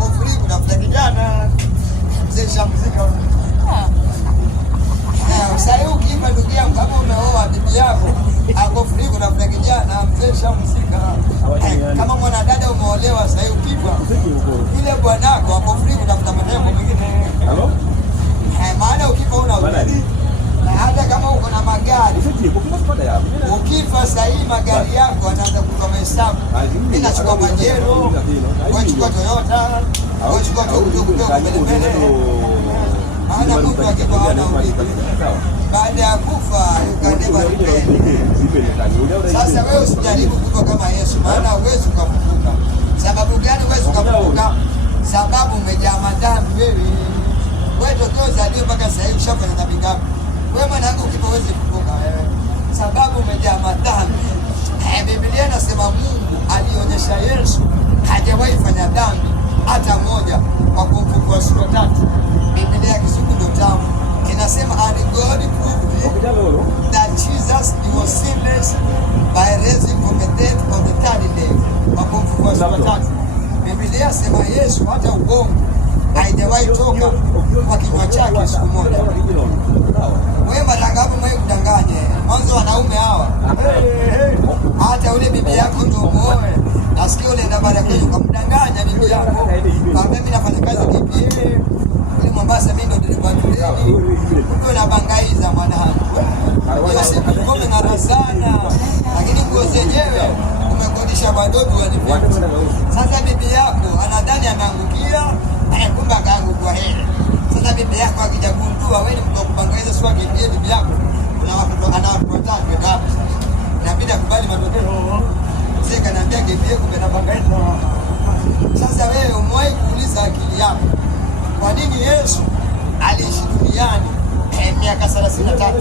ako free kutafuta kijana. Mzee shamzika. Sasa ukipa ndugu yangu kama umeoa bibi yako ako free kutafuta kijana, mzee shamzika. Kama mwanadada umeolewa sasa ukipa ile bwanako ako free kutafuta mademo mengine. Halo? Maana ukipa una urudi. Na hata kama uko na magari ukifa sahihi magari yako anaanza kutoa mahesabu. Mimi nachukua Pajero, wewe chukua Toyota, wewe chukua tukutuku mbele. Maana mtu akifa ana urudi. Baada ya kufa ukaneva ripeni. Sasa wewe usijaribu kufa kama Yesu, maana huwezi kufufuka. Sababu gani huwezi kufufuka? Sababu umejaa madhambi wewe. Wewe tokeo zalio mpaka sasa hivi ushafanya dhambi ngapi? Wewe mwanangu ukipowezi kufunga wewe sababu umejaa madhambi. Biblia inasema Mungu alionyesha Yesu hajawahi fanya dhambi hata moja kwa kumfufua siku tatu. Biblia Kizungu ndio tamu. Inasema and God proved that Jesus was sinless by raising from the dead on the third day. Kwa kumfufua siku tatu. Biblia inasema Yesu hata uongo haijawahi toka kwa kinywa chake siku moja. Wewe matangapo mwe kudanganye. Mwanzo wanaume hawa. Hata ule bibi yako ndio muoe. Nasikia ule na baada kesho kumdanganya bibi yako. Kwa mimi nafanya kazi kipi? Ile Mombasa mimi ndio nilipata. Ndio na bangaiza mwanangu. Hiyo siku ngome ngara sana. Lakini nguo zenyewe umekodisha madogo wanipe. Sasa bibi yako anadhani ameangukia. Kumbe akaanguka hela. Sasa bibi yako akijagundua wewe ni mtu wa kubangaiza sio akimbie bibi yako. Kuna watu anawafuata ngapi? Inabidi akubali matokeo. Mzee kaniambia kimbie kumbe anabangaiza. Sasa wewe umewahi kuuliza akili yako kwa nini Yesu aliishi duniani miaka 33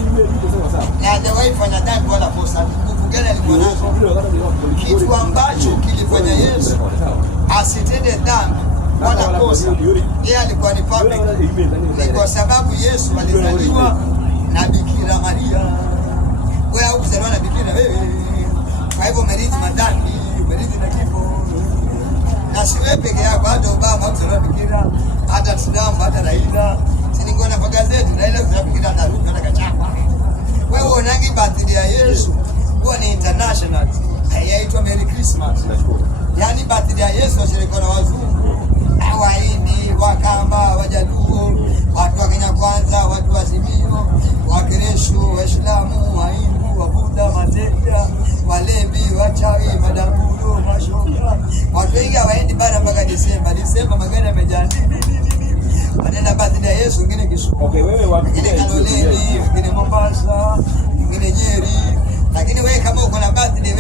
na hajawahi fanya dhambi wala kosa? Nguvu gani alikuwa nazo? Kitu ambacho kilifanya Yesu asitende dhambi wala kosa, yeye alikuwa ni public. Ni kwa sababu Yesu alizaliwa na Bikira Maria. Wewe haukuzaliwa na Bikira wewe. Kwa hivyo umerithi madhambi, umerithi na kifo. Na si wewe peke yako, hata Obama hakuzaliwa Bikira, hata Trump, hata Raila. Siningona kwa gazeti Raila kuzaliwa Bikira na Ruto na Kachapa. Wewe unangi birthday ya Yesu huwa ni international. Haiitwa Merry Christmas. Yaani birthday ya Yesu washerekea na wazungu. Wahindi, Wakamba, Wajaluo, watu wa Kenya Kwanza, watu wa Azimio, Wakeresho, Waislamu, Wahindu, Wabuddha, Mateja, Walevi, Wachawi, Madabulo, Mashoga. Watu wengi hawaendi bara mpaka Desemba. Desemba magari yamejaa nini. Wanaenda birthday ya Yesu, wengine Kisumu. Okay, wewe wapi? Wengine Kaloleni, wengine Mombasa, wengine Nyeri. Lakini wewe kama uko na birthday